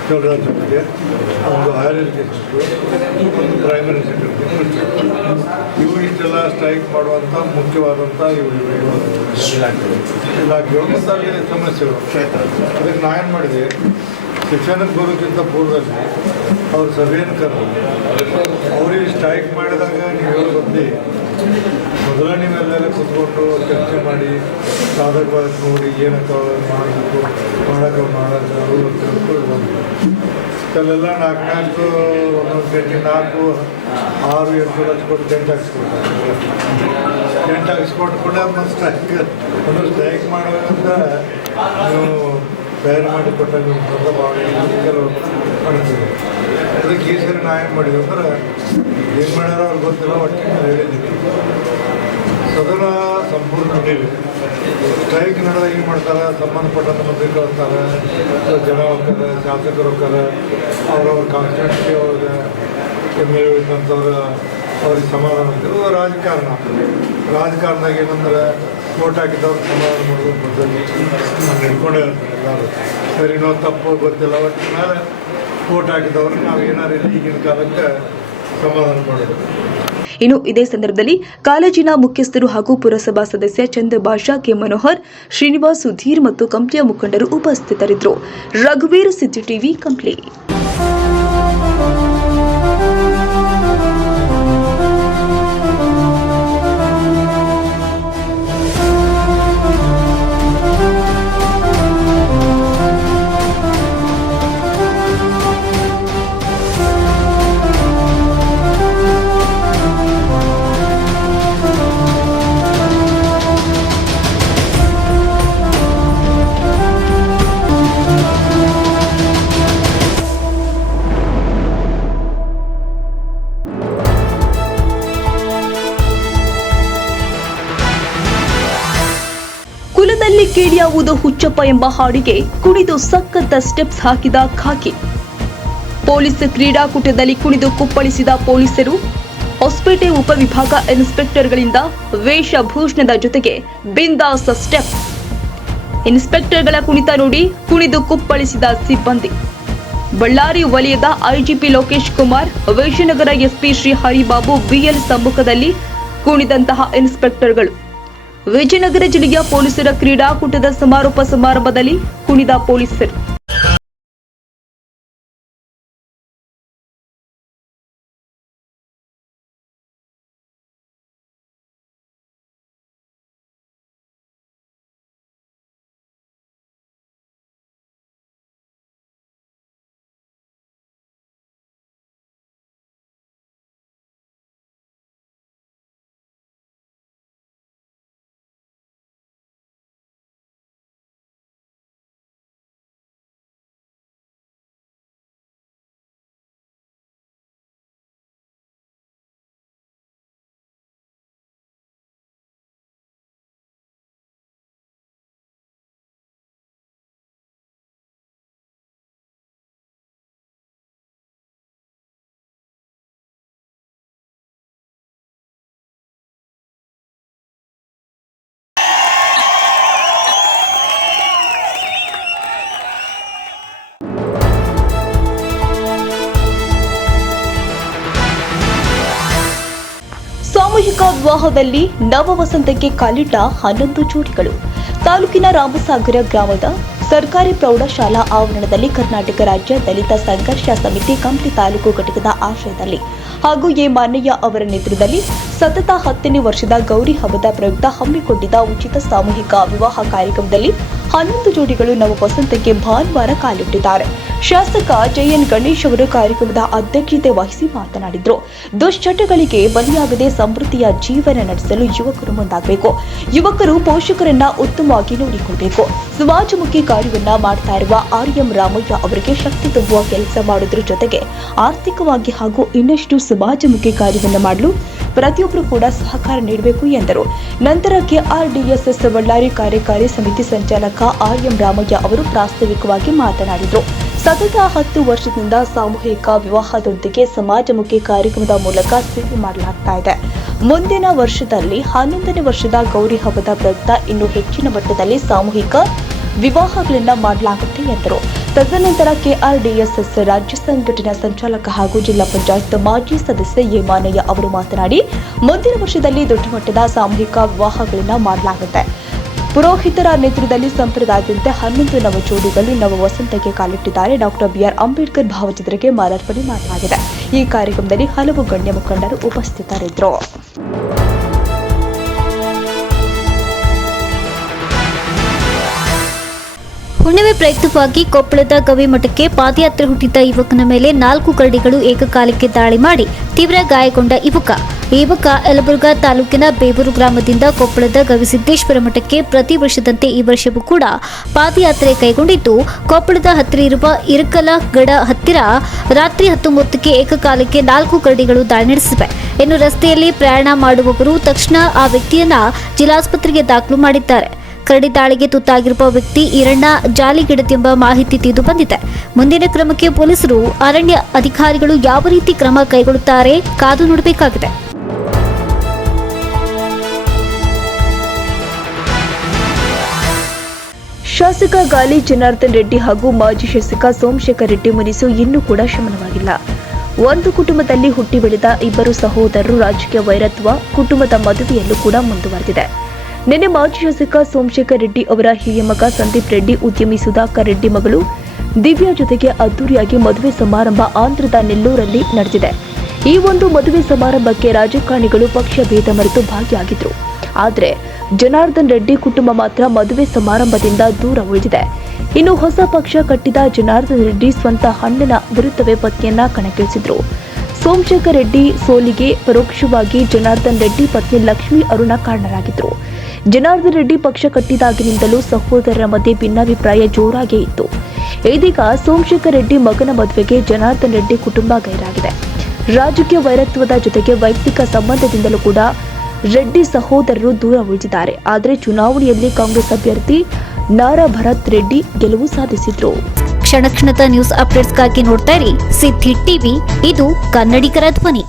ಶಿವರಾಜ್ ಜೊತೆಗೆ, ಒಂದು ಹೈಯರ್ ಎಜುಕೇಷನ್ರು, ಒಂದು ಪ್ರೈಮರಿ ಸೆಕ್ರೆಟರಿ ಮಿನಿಸ್ಟರ್. ಇವು ಇಷ್ಟೆಲ್ಲ ಸ್ಟ್ರೈಕ್ ಮಾಡುವಂಥ ಮುಖ್ಯವಾದಂಥ ಇಲಾಖೆಗಳು ಮತ್ತು ಅಲ್ಲಿ ಸಮಸ್ಯೆಗಳು. ಅದಕ್ಕೆ ನಾನು ಏನು ಮಾಡಿದೆ, ಶಿಕ್ಷಣಕ್ಕೆ ಬರೋಕ್ಕಿಂತ ಪೂರ್ವದಲ್ಲಿ ಅವ್ರ ಸಭೆಯನ್ನು ಕರೆದು ಅವ್ರಿಗೆ ಸ್ಟ್ರೈಕ್ ಮಾಡಿದಾಗ ನೀವು ಬಂದು ಮೊದಲ ನೀವೆಲ್ಲೆಲ್ಲ ಕೂತ್ಕೊಂಡು ಚರ್ಚೆ ಮಾಡಿ ಸಾಧಕವಾಗಿ ನೋಡಿ ಏನಕ್ಕೆ ಮಾಡಬೇಕು, ಮಾಡೋದು ಅಂತ ತಿಳ್ಕೊಂಡು ಬಂದು ಅಲ್ಲೆಲ್ಲ 4 ಒಂದೊಂದು ಗಂಟೆ 4, 6, 8 ಲಕ್ಷ ಕೊಟ್ಟು ಟೆಂಟ್ ಹಾಕ್ಸ್ಕೊಟ್ಟು ಕೂಡ ಮತ್ತು ಸ್ಟ್ರೈಕ್ ಮಾಡುವಂತ ನೀವು ತಯಾರು ಮಾಡಿ ಕೊಟ್ಟಾಗ ನಿಮ್ಮ ಭಾಳ ಕೆಲವು ಮಾಡ್ತೀವಿ. ಅದಕ್ಕೆ ಈ ಸರಿ ನಾ ಏನು ಮಾಡಿದ್ವಿ ಅಂದ್ರೆ ಏನು ಮಾಡ್ಯಾರೋ ಅವ್ರಿಗೆ ಗೊತ್ತಿಲ್ಲ, ಒಟ್ಟಿಗೆ ಹೇಳಿದ್ದೀವಿ ಸದನ ಸಂಪೂರ್ಣ ನಡೀಲಿ. ಸ್ಟ್ರೈಕ್ ನಡೆದಾಗ ಏನು ಮಾಡ್ತಾರೆ, ಸಂಬಂಧಪಟ್ಟಂಥ ಮಂತ್ರಿ ಕಳಿಸ್ತಾರೆ, ಜನ ಹೋಗ್ತಾರೆ, ಶಾಸಕರು ಹೋಗ್ತಾರೆ, ಅವ್ರವ್ರ ಕಾನ್ಸ್ಟಿಟ್ಯೂನ್ಸಿ ಅವ್ರಿಗೆ MLA ಇದ್ದಂಥವ್ರು ಅವ್ರಿಗೆ ಸಮಾಧಾನ ಮಾಡ್ತಾರೆ. ರಾಜಕಾರಣದಾಗ ಏನಂದ್ರೆ ವೋಟ್ ಹಾಕಿದವ್ರು ಸಮಾಧಾನ ಮಾಡೋದು ಪದ್ಧತಿ ನಾನು ಹಿಡ್ಕೊಂಡೇ ಇರ್ತಾರೆ. ಎಲ್ಲರೂ ಸರಿನೋ ತಪ್ಪು ಗೊತ್ತಿಲ್ಲ, ಒಟ್ಟಿನ ಮೇಲೆ ವೋಟ್ ಹಾಕಿದವ್ರಿಗೆ ನಾವು ಏನಾರು ಈಗಿನ ಕಾಲಕ್ಕೆ ಸಮಾಧಾನ ಮಾಡೋದು. ಇನ್ನು ಇದೇ ಸಂದರ್ಭದಲ್ಲಿ ಕಾಲೇಜಿನ ಮುಖ್ಯಸ್ಥರು ಹಾಗೂ ಪುರಸಭಾ ಸದಸ್ಯ ಚಂದ್ರಭಾಷಾ, ಕೆ ಮನೋಹರ್, ಶ್ರೀನಿವಾಸ್, ಸುಧೀರ್ ಮತ್ತು ಕಂಪ್ನಿಯ ಮುಖಂಡರು ಉಪಸ್ಥಿತರಿದ್ದರು. ರಘುವೀರ್, ಸಿಟಿ ಟಿವಿ, ಕಂಪ್ಲಿ. ಕುಲದಲ್ಲಿ ಕೇಳಿಯಾವುದು ಹುಚ್ಚಪ್ಪ ಎಂಬ ಹಾಡಿಗೆ ಕುಣಿದು ಸಖತ್ ಸ್ಟೆಪ್ಸ್ ಹಾಕಿದ ಖಾಕಿ ಪೊಲೀಸ್ ಕ್ರೀಡಾಕೂಟದಲ್ಲಿ ಕುಣಿದು ಕುಪ್ಪಳಿಸಿದ ಪೊಲೀಸರು. ಹೊಸಪೇಟೆ ಉಪವಿಭಾಗ ಇನ್ಸ್ಪೆಕ್ಟರ್ಗಳಿಂದ ವೇಷಭೂಷಣದ ಜೊತೆಗೆ ಬಿಂದಾಸ್ ಸ್ಟೆಪ್. ಇನ್ಸ್ಪೆಕ್ಟರ್ಗಳ ಕುಣಿತ ನೋಡಿ ಕುಣಿದು ಕುಪ್ಪಳಿಸಿದ ಸಿಬ್ಬಂದಿ. ಬಳ್ಳಾರಿ ವಲಯದ IGP Lokesh Kumar, Vijayanagara SP Shri Haribabu BL ಸಮ್ಮುಖದಲ್ಲಿ ಕುಣಿದಂತಹ ಇನ್ಸ್ಪೆಕ್ಟರ್ಗಳು. ವಿಜಯನಗರ ಜಿಲ್ಲೆಯ ಪೊಲೀಸರ ಕ್ರೀಡಾಕೂಟದ ಸಮಾರೋಪ ಸಮಾರಂಭದಲ್ಲಿ ಕುಣಿದ ಪೊಲೀಸರು. ವಿವಾಹದಲ್ಲಿ ನವ ವಸಂತಕ್ಕೆ ಕಾಲಿಟ್ಟ 11 ಜೋಡಿಗಳು. ತಾಲೂಕಿನ ರಾಮಸಾಗರ ಗ್ರಾಮದ ಸರ್ಕಾರಿ ಪ್ರೌಢಶಾಲಾ ಆವರಣದಲ್ಲಿ ಕರ್ನಾಟಕ ರಾಜ್ಯ ದಲಿತ ಸಂಘರ್ಷ ಸಮಿತಿ ಕಂಪ್ಲಿ ತಾಲೂಕು ಘಟಕದ ಆಶ್ರಯದಲ್ಲಿ ಹಾಗೂ ಎ ಮಾನ್ನಯ್ಯ ಅವರ ನೇತೃತ್ವದಲ್ಲಿ ಸತತ 10ನೇ ವರ್ಷದ ಗೌರಿ ಹಬ್ಬದ ಪ್ರಯುಕ್ತ ಹಮ್ಮಿಕೊಂಡಿದ್ದ ಉಚಿತ ಸಾಮೂಹಿಕ ವಿವಾಹ ಕಾರ್ಯಕ್ರಮದಲ್ಲಿ 11 ಜೋಡಿಗಳು ನವ ವಸಂತಕ್ಕೆ ಭಾನುವಾರ ಕಾಲಿಟ್ಟಿದ್ದಾರೆ. ಶಾಸಕ ಜೆಎನ್ ಗಣೇಶ್ ಅವರು ಕಾರ್ಯಕ್ರಮದ ಅಧ್ಯಕ್ಷತೆ ವಹಿಸಿ ಮಾತನಾಡಿದರು. ದುಶ್ಚಟಗಳಿಗೆ ಬಲಿಯಾಗದೆ ಸಮೃದ್ಧಿಯ ಜೀವನ ನಡೆಸಲು ಯುವಕರು ಮುಂದಾಗಬೇಕು. ಯುವಕರು ಪೋಷಕರನ್ನ ಉತ್ತಮವಾಗಿ ನೋಡಿಕೊಳ್ಳಬೇಕು. ಸಮಾಜಮುಖಿ ಕಾರ್ಯವನ್ನ ಮಾಡ್ತಾ ಇರುವ ಆರ್ಎಂ ರಾಮಯ್ಯ ಅವರಿಗೆ ಶಕ್ತಿ ತುಂಬುವ ಕೆಲಸ ಮಾಡೋದ್ರ ಜೊತೆಗೆ ಆರ್ಥಿಕವಾಗಿ ಹಾಗೂ ಇನ್ನಷ್ಟು ಸಮಾಜಮುಖಿ ಕಾರ್ಯವನ್ನ ಮಾಡಲು ಪ್ರತಿಯೊಬ್ಬರು ಕೂಡ ಸಹಕಾರ ನೀಡಬೇಕು ಎಂದರು. ನಂತರ ಕೆಆರ್ಡಿಎಸ್ಎಸ್ ಬಳ್ಳಾರಿ ಕಾರ್ಯಕಾರಿ ಸಮಿತಿ ಸಂಚಾಲಕ ಆರ್ಎಂ ರಾಮಯ್ಯ ಅವರು ಪ್ರಾಸ್ತಾವಿಕವಾಗಿ ಮಾತನಾಡಿದರು. ಸತತ 10 ವರ್ಷದಿಂದ ಸಾಮೂಹಿಕ ವಿವಾಹದೊಂದಿಗೆ ಸಮಾಜಮುಖಿ ಕಾರ್ಯಕ್ರಮದ ಮೂಲಕ ಸೇವೆ ಮಾಡಲಾಗ್ತಾ ಇದೆ. ಮುಂದಿನ ವರ್ಷದಲ್ಲಿ 11ನೇ ವರ್ಷದ ಗೌರಿ ಹಬ್ಬದ ಪ್ರಯುಕ್ತ ಇನ್ನೂ ಹೆಚ್ಚಿನ ಮಟ್ಟದಲ್ಲಿ ಸಾಮೂಹಿಕ ವಿವಾಹಗಳನ್ನು ಮಾಡಲಾಗುತ್ತೆ ಎಂದರು. ತದನಂತರ ಕೆಆರ್ಡಿಎಸ್ಎಸ್ ರಾಜ್ಯ ಸಂಘಟನಾ ಸಂಚಾಲಕ ಹಾಗೂ ಜಿಲ್ಲಾ ಪಂಚಾಯತ್ ಮಾಜಿ ಸದಸ್ಯ ಎ ಮಾನ್ನಯ್ಯ ಅವರು ಮಾತನಾಡಿ, ಮುಂದಿನ ವರ್ಷದಲ್ಲಿ ದೊಡ್ಡ ಮಟ್ಟದ ಸಾಮೂಹಿಕ ವಿವಾಹಗಳನ್ನು ಮಾಡಲಾಗುತ್ತೆ. ಪುರೋಹಿತರ ನೇತೃತ್ವದಲ್ಲಿ ಸಂಪ್ರದಾಯದಂತೆ 11 ನವ ಜೋಡಿಗಳು ನವ ವಸಂತಕ್ಕೆ ಕಾಲಿಟ್ಟಿದ್ದಾರೆ. ಡಾಕ್ಟರ್ ಬಿಆರ್ ಅಂಬೇಡ್ಕರ್ ಭಾವಚಿತ್ರಕ್ಕೆ ಮಾಲಾರ್ಪಣೆ ಮಾಡಲಾಗಿದೆ. ಈ ಕಾರ್ಯಕ್ರಮದಲ್ಲಿ ಹಲವು ಗಣ್ಯ ಮುಖಂಡರು ಉಪಸ್ಥಿತರಿದ್ದರು. ಹುಣ್ಣಿಮೆ ಪ್ರಯುಕ್ತವಾಗಿ ಕೊಪ್ಪಳದ ಗವಿಮಠಕ್ಕೆ ಪಾದಯಾತ್ರೆ ಹುಟ್ಟಿದ್ದ ಯುವಕನ ಮೇಲೆ 4 ಕರಡಿಗಳು ಏಕಕಾಲಕ್ಕೆ ದಾಳಿ ಮಾಡಿ ತೀವ್ರ ಗಾಯಗೊಂಡ ಯುವಕ ಯಲಬುರ್ಗಾ ತಾಲೂಕಿನ ಬೇವೂರು ಗ್ರಾಮದಿಂದ ಕೊಪ್ಪಳದ ಗವಿಸಿದ್ದೇಶ್ವರ ಮಠಕ್ಕೆ ಪ್ರತಿ ವರ್ಷದಂತೆ ಈ ವರ್ಷವೂ ಕೂಡ ಪಾದಯಾತ್ರೆ ಕೈಗೊಂಡಿದ್ದು, ಕೊಪ್ಪಳದ ಹತ್ತಿರ ಇರುವ ಇರಕಲಗಡ ಹತ್ತಿರ ರಾತ್ರಿ 19ಕ್ಕೆ ಏಕಕಾಲಕ್ಕೆ 4 ಕರಡಿಗಳು ದಾಳಿ ನಡೆಸಿವೆ. ಇನ್ನು ರಸ್ತೆಯಲ್ಲಿ ಪ್ರಯಾಣ ಮಾಡುವವರು ತಕ್ಷಣ ಆ ವ್ಯಕ್ತಿಯನ್ನ ಜಿಲ್ಲಾಸ್ಪತ್ರೆಗೆ ದಾಖಲು ಮಾಡಿದ್ದಾರೆ. ಕರಡಿ ದಾಳಿಗೆ ತುತ್ತಾಗಿರುವ ವ್ಯಕ್ತಿ ಈರಣ್ಣ ಜಾಲಿಗಿಡದೆಂಬ ಮಾಹಿತಿ ತಿಳಿದು ಬಂದಿದೆ. ಮುಂದಿನ ಕ್ರಮಕ್ಕೆ ಪೊಲೀಸರು, ಅರಣ್ಯ ಅಧಿಕಾರಿಗಳು ಯಾವ ರೀತಿ ಕ್ರಮ ಕೈಗೊಳ್ಳುತ್ತಾರೆ ಕಾದು ನೋಡಬೇಕಾಗಿದೆ. ಶಾಸಕ ಗಾಲಿ ಜನಾರ್ದನ್ ರೆಡ್ಡಿ ಹಾಗೂ ಮಾಜಿ ಶಾಸಕ ಸೋಮಶೇಖರ್ ರೆಡ್ಡಿ ಮುನಿಸು ಇನ್ನೂ ಕೂಡ ಶಮನವಾಗಿಲ್ಲ. ಒಂದು ಕುಟುಂಬದಲ್ಲಿ ಹುಟ್ಟಿ ಬೆಳೆದ ಇಬ್ಬರು ಸಹೋದರರು ರಾಜಕೀಯ ವೈರತ್ವ ಕುಟುಂಬದ ಮದುವೆಯಲ್ಲೂ ಕೂಡ ಮುಂದುವರೆದಿದೆ. ನಿನ್ನೆ ಮಾಜಿ ಶಾಸಕ ಸೋಮಶೇಖರ್ ರೆಡ್ಡಿ ಅವರ ಹಿರಿಯ ಮಗ ಸಂದೀಪ್ ರೆಡ್ಡಿ, ಉದ್ಯಮಿ ಸುಧಾಕರ್ ರೆಡ್ಡಿ ಮಗಳು ದಿವ್ಯಾ ಜೊತೆಗೆ ಅದ್ದೂರಿಯಾಗಿ ಮದುವೆ ಸಮಾರಂಭ ಆಂಧ್ರದ ನೆಲ್ಲೂರಲ್ಲಿ ನಡೆದಿದೆ. ಈ ಒಂದು ಮದುವೆ ಸಮಾರಂಭಕ್ಕೆ ರಾಜಕಾರಣಿಗಳು ಪಕ್ಷ ಭೇದ ಮರೆತು ಭಾಗಿಯಾಗಿದ್ರು. ಆದರೆ ಜನಾರ್ದನ್ ರೆಡ್ಡಿ ಕುಟುಂಬ ಮಾತ್ರ ಮದುವೆ ಸಮಾರಂಭದಿಂದ ದೂರ ಉಳಿದಿದೆ. ಇನ್ನು ಹೊಸ ಪಕ್ಷ ಕಟ್ಟಿದ ಜನಾರ್ದನ್ ರೆಡ್ಡಿ ಸ್ವಂತ ಅಣ್ಣನ ವಿರುದ್ಧವೇ ಪತ್ನಿಯನ್ನ ಕಣಕ್ಕಿಳಿಸಿದ್ರು. ಸೋಮಶೇಖರ್ ರೆಡ್ಡಿ ಸೋಲಿಗೆ ಪರೋಕ್ಷವಾಗಿ ಜನಾರ್ದನ್ ರೆಡ್ಡಿ ಪತ್ನಿ ಲಕ್ಷ್ಮೀ ಅರುಣ ಕಾರಣರಾಗಿದ್ರು. ಜನಾರ್ದನ್ ರೆಡ್ಡಿ ಪಕ್ಷ ಕಟ್ಟಿದಾಗಿನಿಂದಲೂ ಸಹೋದರರ ಮಧ್ಯೆ ಭಿನ್ನಾಭಿಪ್ರಾಯ ಜೋರಾಗೇ ಇತ್ತು. ಇದೀಗ ಸೋಮಶೇಖರ್ ರೆಡ್ಡಿ ಮಗನ ಮದುವೆಗೆ ಜನಾರ್ದನ್ ರೆಡ್ಡಿ ಕುಟುಂಬ ಗೈರಾಗಿದೆ. ರಾಜಕೀಯ ವೈರತ್ವದ ಜೊತೆಗೆ ವೈಯಕ್ತಿಕ ಸಂಬಂಧದಿಂದಲೂ ಕೂಡ ರೆಡ್ಡಿ ಸಹೋದರರು ದೂರ ಉಳಿದಿದ್ದಾರೆ. ಆದರೆ ಚುನಾವಣೆಯಲ್ಲಿ ಕಾಂಗ್ರೆಸ್ ಅಭ್ಯರ್ಥಿ ನಾರಾ ಭರತ್ ರೆಡ್ಡಿ ಗೆಲುವು ಸಾಧಿಸಿದ್ರು. ಕ್ಷಣ ಕ್ಷಣದ ನ್ಯೂಸ್ ಅಪ್ಡೇಟ್ಸ್ಗಾಗಿ ನೋಡ್ತಾ ಇರಿ ಸಿದ್ಧಿ ಟಿವಿ, ಇದು ಕನ್ನಡಿಗರ ಧ್ವನಿ.